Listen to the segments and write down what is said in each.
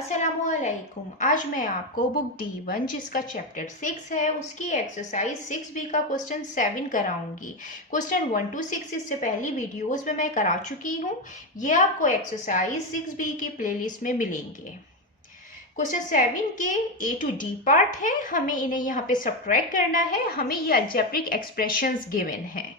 अस्सलामुअलैकुम। आज मैं आपको बुक D1 जिसका चैप्टर 6 है उसकी एक्सरसाइज 6B का क्वेश्चन 7 कराऊंगी। क्वेश्चन 1 to 6 इससे पहली वीडियोस में मैं करा चुकी हूँ। ये आपको एक्सरसाइज 6B की प्लेलिस्ट में मिलेंगे। क्वेश्चन 7 के A to D पार्ट है, हमें इन्हें यहाँ पे सब्ट्रैक्ट करना है। हमें ये अलजेब्रिक एक्सप्रेशंस गिवन हैं।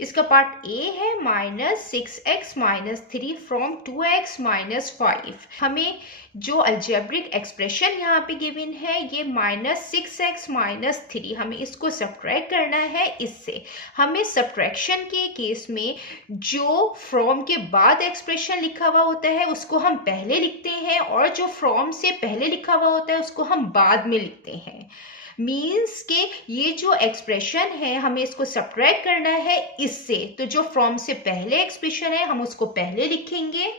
इसका पार्ट A है -6x-3 फ्रॉम 2x-5। हमें जो अलजेब्रिक एक्सप्रेशन यहाँ पे गिवन है ये -6x-3, हमें इसको सब्ट्रैक्ट करना है इससे। हमें सब्ट्रैक्शन के केस में जो फ्रॉम के बाद एक्सप्रेशन लिखा हुआ होता है उसको हम पहले लिखते हैं और जो फ्रॉम से पहले लिखा हुआ होता है उसको हम बाद में लिखते हैं। मीन्स के ये जो एक्सप्रेशन है हमें इसको सब्ट्रैक्ट करना है इससे, तो जो फ्रॉम से पहले एक्सप्रेशन है हम उसको पहले लिखेंगे।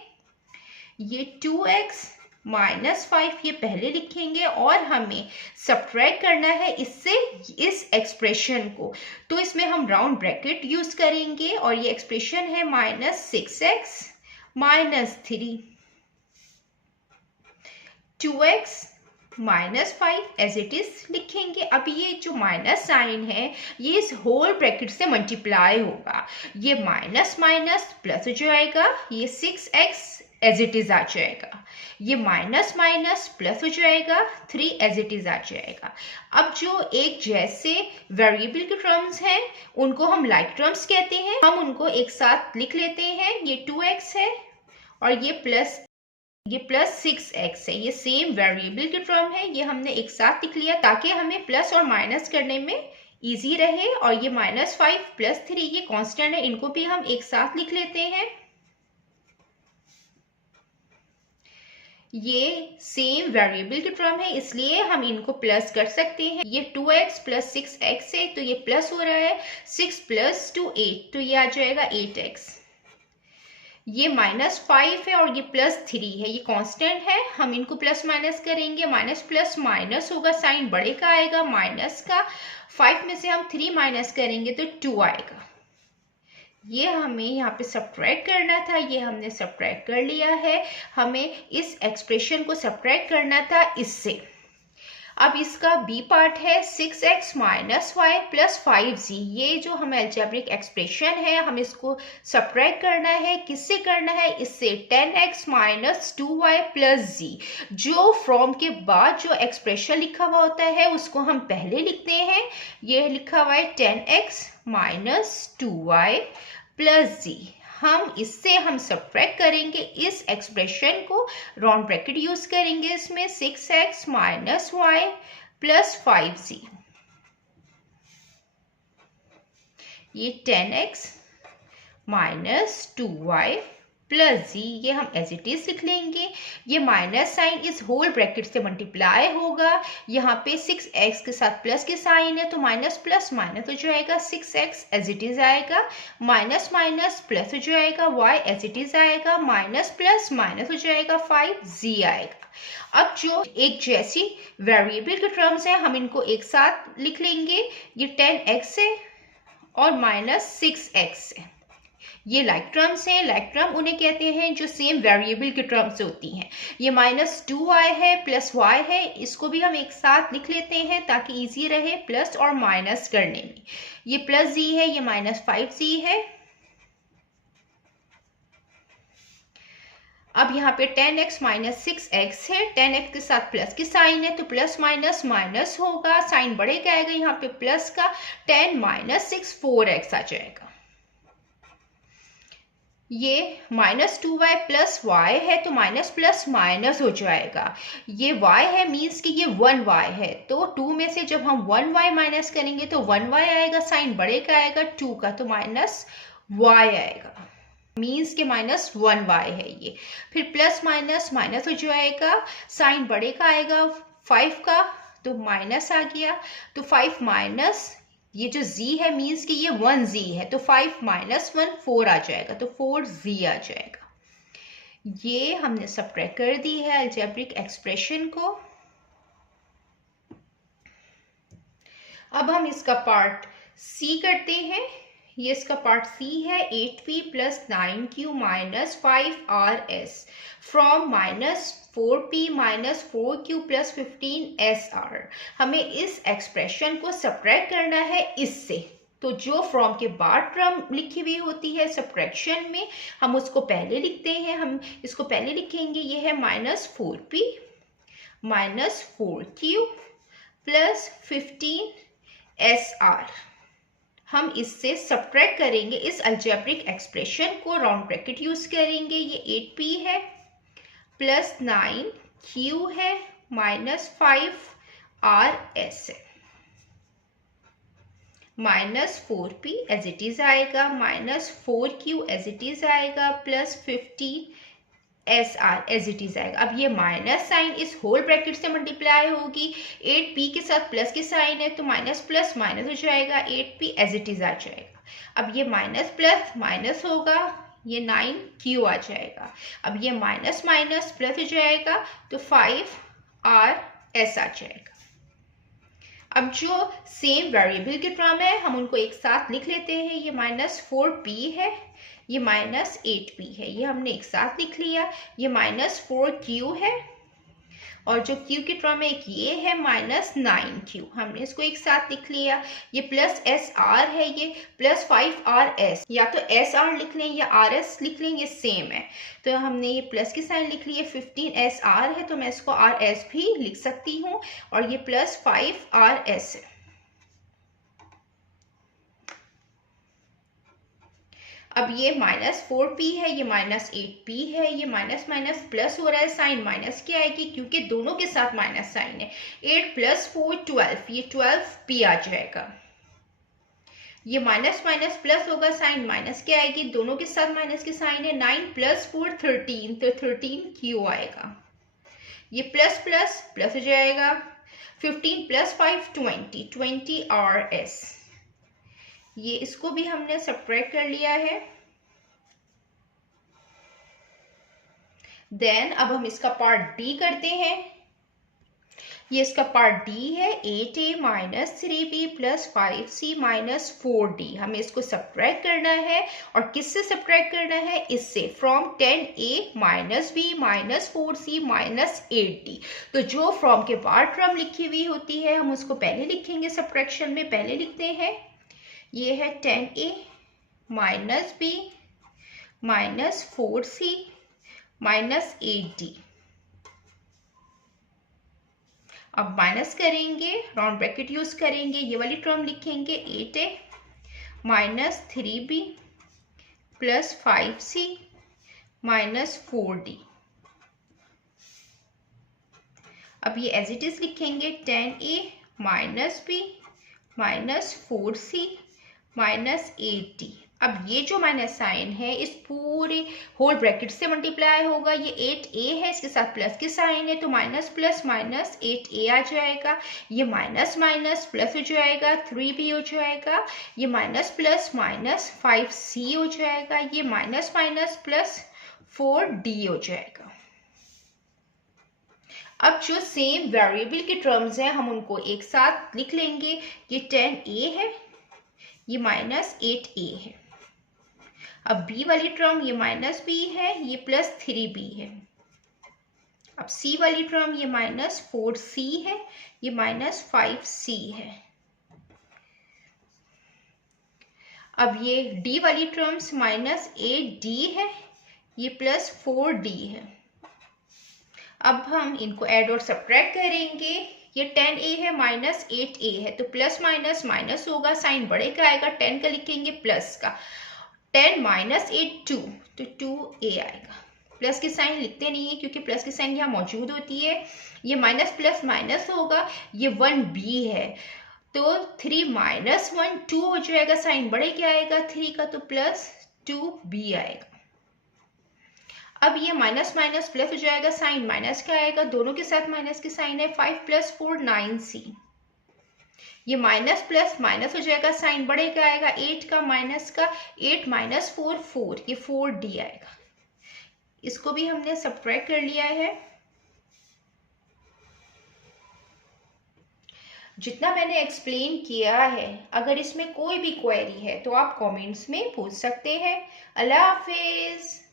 ये 2x-5 ये पहले लिखेंगे और हमें सब्ट्रैक्ट करना है इससे इस एक्सप्रेशन को, तो इसमें हम राउंड ब्रैकेट यूज करेंगे और ये एक्सप्रेशन है -6x-3 2x-5 as it is लिखेंगे। अब ये जो माइनस साइन है ये इस होल ब्रैकेट से मल्टीप्लाई होगा, ये माइनस माइनस प्लस हो जाएगा, ये 6x एज इट इज आ जाएगा, ये माइनस माइनस प्लस हो जाएगा, 3 एज इट इज आ जाएगा। अब जो एक जैसे वेरिएबल के टर्म्स हैं उनको हम लाइक टर्म्स कहते हैं, हम उनको एक साथ लिख लेते हैं। ये 2x है और ये प्लस 6x है, ये सेम वेरिएबल के टर्म है, ये हमने एक साथ लिख लिया ताकि हमें प्लस और माइनस करने में इजी रहे। और ये -5 + 3 ये कांस्टेंट है, इनको भी हम एक साथ लिख लेते हैं। ये सेम वेरिएबल के टर्म है इसलिए हम इनको प्लस कर सकते हैं। ये 2x + 6x है तो ये प्लस हो रहा है, 6 + 2 8 तो ये आ जाएगा 8x। ये -5 है और ये +3 है, ये कांस्टेंट है, हम इनको प्लस माइनस करेंगे, माइनस प्लस माइनस होगा, साइन बड़े का आएगा माइनस का, 5 में से हम 3 माइनस करेंगे तो 2 आएगा। ये हमें यहाँ पे सब्ट्रैक्ट करना था, ये हमने सब्ट्रैक्ट कर लिया है। हमें इस एक्सप्रेशन को सब्ट्रैक्ट करना था इससे। अब इसका बी पार्ट है 6x - y + 5z। ये जो हमें अलजेब्रिक एक्सप्रेशन है हम इसको सब्ट्रैक्ट करना है, किससे करना है इससे, 10x - 2y + z। जो फ्रॉम के बाद जो एक्सप्रेशन लिखा हुआ होता है उसको हम पहले लिखते हैं। ये लिखा हुआ है 10x - 2y + z। हम इससे हम सब्ट्रैक्ट करेंगे इस एक्सप्रेशन को, राउंड ब्रैकेट यूज करेंगे इसमें, 6x - y + 5z। ये 10x - 2y + z ये हम एज इट इज लिख लेंगे। ये माइनस साइन इस होल ब्रैकेट से मल्टीप्लाई होगा, यहाँ पे 6x के साथ प्लस के साइन है तो माइनस प्लस माइनस हो जाएगा, 6x एज इट इज आएगा, माइनस माइनस प्लस हो जाएगा, y एज इट इज आएगा, माइनस प्लस माइनस हो जाएगा, 5z आएगा। अब जो एक जैसी वेरिएबल के टर्म्स हैं हम इनको एक साथ लिख लेंगे। ये 10x है और -6x है, ये लाइक टर्म्स हैं। लाइक टर्म उन्हें कहते हैं जो सेम वेरिएबल के टर्म्स होती हैं। ये -2y है प्लस y है, इसको भी हम एक साथ लिख लेते हैं ताकि इजी रहे प्लस और माइनस करने में। ये +z है, ये -5z है। अब यहाँ पे 10x - 6x है, 10x के साथ प्लस की साइन है तो प्लस माइनस माइनस होगा, साइन बड़े का आएगा, यहाँ पे प्लस का, 10 - 6 4x आ जाएगा। ये -2y + y है तो माइनस प्लस माइनस हो जाएगा। ये y है मीन्स कि ये 1y है, तो 2 में से जब हम 1y माइनस करेंगे तो 1y आएगा, साइन बड़े का आएगा 2 का तो -y आएगा, मीन्स के -1y है ये। फिर प्लस माइनस माइनस हो जाएगा, साइन बड़े का आएगा 5 का तो माइनस आ गया, तो 5 माइनस ये जो z है मीन्स कि ये 1z है तो 5 - 1 4 आ जाएगा तो 4z आ जाएगा। ये हमने सब्ट्रैक्ट कर दी है अलजेब्रिक एक्सप्रेशन को। अब हम इसका पार्ट सी करते हैं। ये इसका पार्ट सी है, 8p + 9q - 5rs from 4p minus 4q plus 15SR। हमें इस एक्सप्रेशन को सब्ट्रैक्ट करना है इससे। तो जो फ्रॉम के बाद टर्म लिखी हुई होती है सब्ट्रैक्शन में, हम उसको पहले लिखते हैं। हम इसको पहले लिखेंगे, ये है minus 4p minus 4q plus 15SR। हम इससे सब्ट्रैक्ट करेंगे इस अलजेब्रिक एक्सप्रेशन को, राउंड ब्रैकेट यूज करेंगे। ये 8p है प्लस 9q है माइनस 5RS है, minus 4p as it is आएगा, minus 4q as it is आएगा, plus 15SR as it is आएगा। अब ये माइनस साइन इस होल ब्रैकेट से मल्टीप्लाई होगी, 8p के साथ प्लस के साइन है तो माइनस प्लस माइनस हो जाएगा, 8p एज इट इज आ जाएगा। अब ये माइनस प्लस माइनस होगा, ये 9q आ जाएगा। अब ये माइनस माइनस प्लस हो जाएगा तो 5RS आ जाएगा। अब जो सेम वेरिएबल के टर्म है हम उनको एक साथ लिख लेते हैं। ये माइनस 4p है, ये माइनस 8p है, ये हमने एक साथ लिख लिया। ये माइनस 4q है और जो q की टर्म है एक ये है माइनस 9q, हमने इसको एक साथ लिख लिया। ये प्लस SR है, ये प्लस 5RS, या तो SR लिख लें या RS लिख लें, ये सेम है। तो हमने ये प्लस की साइन लिख ली है, 15SR है तो मैं इसको RS भी लिख सकती हूँ, और ये प्लस 5RS है। अब ये माइनस 4p है, ये माइनस 8p है, ये माइनस माइनस प्लस हो रहा है, साइन माइनस की आएगी क्योंकि दोनों के साथ माइनस साइन है। 8 प्लस 4 12, ये 12p आ जाएगा। ये माइनस माइनस प्लस होगा, साइन माइनस की आएगी, दोनों के साथ माइनस की साइन है। 9 प्लस 4 13, तो 13q आएगा। ये प्लस प्लस प्लस हो जाएगा, 15 प्लस 5 20, 20RS। ये इसको भी हमने सब्ट्रैक्ट कर लिया है। देन अब हम इसका पार्ट डी करते हैं। ये इसका पार्ट डी है, 8a minus 3b plus 5c minus 4d। हमें इसको सब्ट्रैक्ट करना है, और किससे सब्ट्रैक्ट करना है? इससे, from 10a minus b minus 4c minus 8d। तो जो फ्रॉम के बाद टर्म लिखी हुई होती है हम उसको पहले लिखेंगे, सब्ट्रैक्शन में पहले लिखते हैं। ये है 10a minus b minus 4c minus 8d। अब माइनस करेंगे, राउंड ब्रैकेट यूज करेंगे, ये वाली टर्म लिखेंगे 8a minus 3b plus 5c minus 4d। अब ये एज इट इज लिखेंगे 10a minus b minus 4c minus 8d। अब ये जो माइनस साइन है इस पूरे होल ब्रैकेट से मल्टीप्लाई होगा। ये 8a है, इसके साथ प्लस की साइन है तो माइनस प्लस माइनस 8a आ जाएगा। ये माइनस माइनस प्लस हो जाएगा, 3b हो जाएगा। ये माइनस प्लस माइनस 5c हो जाएगा। ये माइनस माइनस प्लस 4d हो जाएगा। अब जो सेम वेरिएबल के टर्म्स हैं हम उनको एक साथ लिख लेंगे। ये 10a है, ये माइनस 8a है। अब b वाली टर्म ये माइनस b है, ये प्लस 3b है। अब c वाली टर्म ये माइनस 4c है, ये माइनस 5c है। अब ये d वाली टर्म्स माइनस 8d है, ये प्लस 4d है। अब हम इनको ऐड और सब्ट्रैक्ट करेंगे। ये 10a है माइनस 8a है, तो प्लस माइनस माइनस होगा, साइन बड़े का आएगा, 10 का लिखेंगे प्लस का। 10 माइनस 8 2, तो 2a आएगा। प्लस की साइन लिखते नहीं है क्योंकि प्लस की साइन यहाँ मौजूद होती है। ये माइनस प्लस माइनस होगा, ये 1b है, तो 3 माइनस 1 2 हो जाएगा, साइन बड़े क्या आएगा 3 का, तो प्लस 2b आएगा। अब ये माइनस माइनस प्लस हो जाएगा, साइन माइनस का आएगा, दोनों के साथ माइनस की साइन है। 5 प्लस 4 9c। ये माइनस प्लस माइनस हो जाएगा, साइन बड़े का आएगा, 8 का माइनस का, 8 माइनस 4 4, ये 4d आएगा। इसको भी हमने सब्ट्रैक्ट कर लिया है। जितना मैंने एक्सप्लेन किया है, अगर इसमें कोई भी क्वेरी है तो आप कमेंट्स में पूछ सकते हैं। अल्लाह हाफिज।